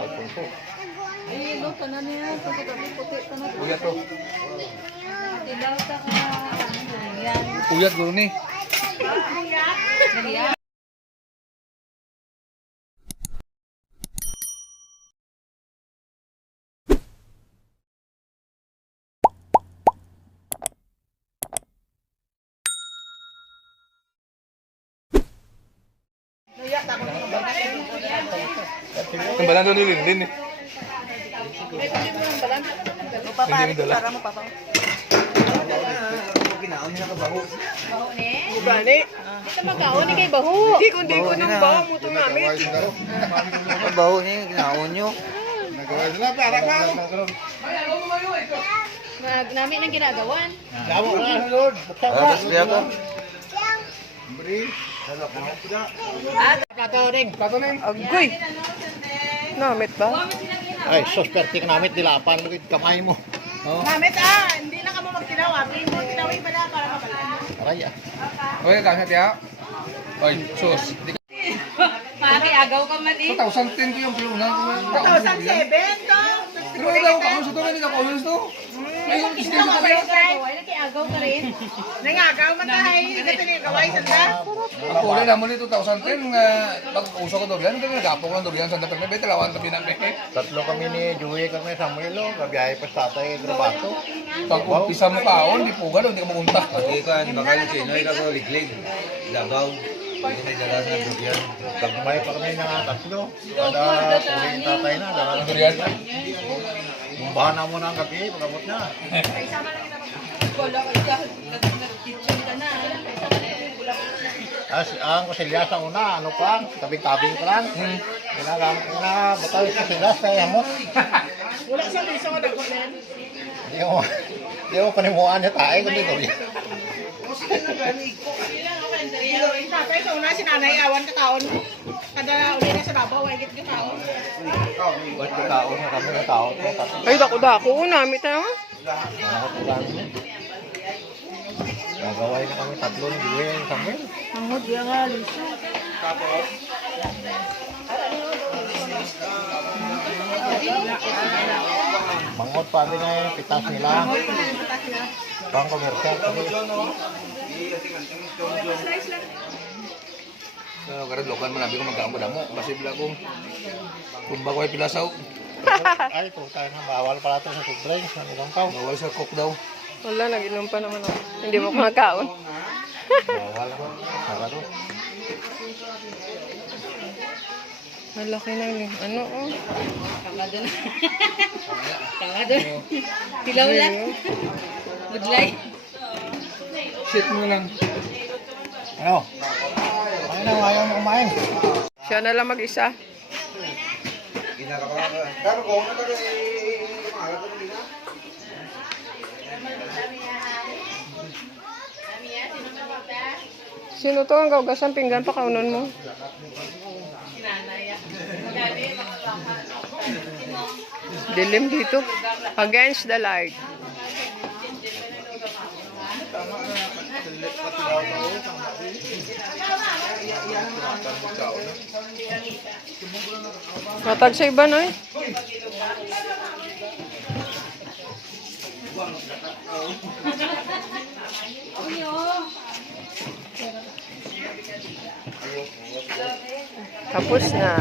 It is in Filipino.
Alfonso. Ay, lo, tanan niya. Pagkagabi, puti, tanan. Uyat to. Dilaw ta ka. Yan. Uyat guro ni. Yan. Tembalan doon din eh. Hindi mo dala. Gani? Ito magkaon ni kay baho. Hindi kundi ko nang baho mo itong namin. Ang baho niya, ginaon nyo. Namin ang ginagawan. Tapos liya ka. Agoy. Namit ba? Ay, sos pertik namit dilapan mo kamay mo. Oh, Namit hindi na ka mo magtinawa. Pino, tinawin ba na para mabalik? aray ah. Oy, kasi tiya. Oy, sus. Pare, agaw ka man eh. 2010 ko yung pluna. 2007 to. Pero wala ko kamusta to, hindi ka kamusta to. Ayun, Ito ka ba yung gawin? Naki-agaw ka rin. Nangagaw man tayo. Ito ni gaway sanda. Ako ulit naman ito 2010 nga pag-uso ko durian, hindi nagapong lang durian sa dapat may talawan tabi na may. Tatlo kami ni Joey kami Samuel o, gabiyahe pa sa tatay Grabato. Pag umpisa mo kaon, di puga hindi ka magunta. Pati kan, bakal Chinoy ka ko liglig. Davao. Hindi may dala sa durian. Tagmay pa kami na tatlo. Kada uli tatay na, dala Durian. Bumbahan na muna ang gabi, pagkamot na. Ang kusilya sa una, ano pa, tabing-tabing pa lang. Ginagamit ko na, batay sa silas kaya hamot. Wala sa liso nga dagko din. Hindi mo panimuhaan niya tayo, kundi ko yan. Tapos ito na sinanay awan ka taon. Kada uli na sa Davao, ay git ka taon. Ba't ka taon na kami na taon? Ay, dako-dako. Namit na. Nakot ko lang. Nagaway na kami tatlo ni Joey ang Samuel. Ang diya nga, liso. Mangot pa din na yung pitas nila. Pang komersyal. So, karad lokan man abi ko magkaon pa damo, kasi bila ko kumba ko ay pilasaw. Ay, puta na, bawal pala ito sa food drinks. Ano bang tao? Bawal sa cook daw. Wala, nag-inom pa naman ako. Hindi mo kumakaon. Bawal ako. Sarado. Malaki na yun. Ano, oh. Kangado na. Kangado. Tilaw lang. Budlay. Shit mo lang. Ano? Ay na, ayaw mo kumain. Siya na lang mag-isa. Sino to ang gawgasan pinggan pa kaunon mo? Dilim dito. Against the light. Matag sa iba na eh. Tapos na.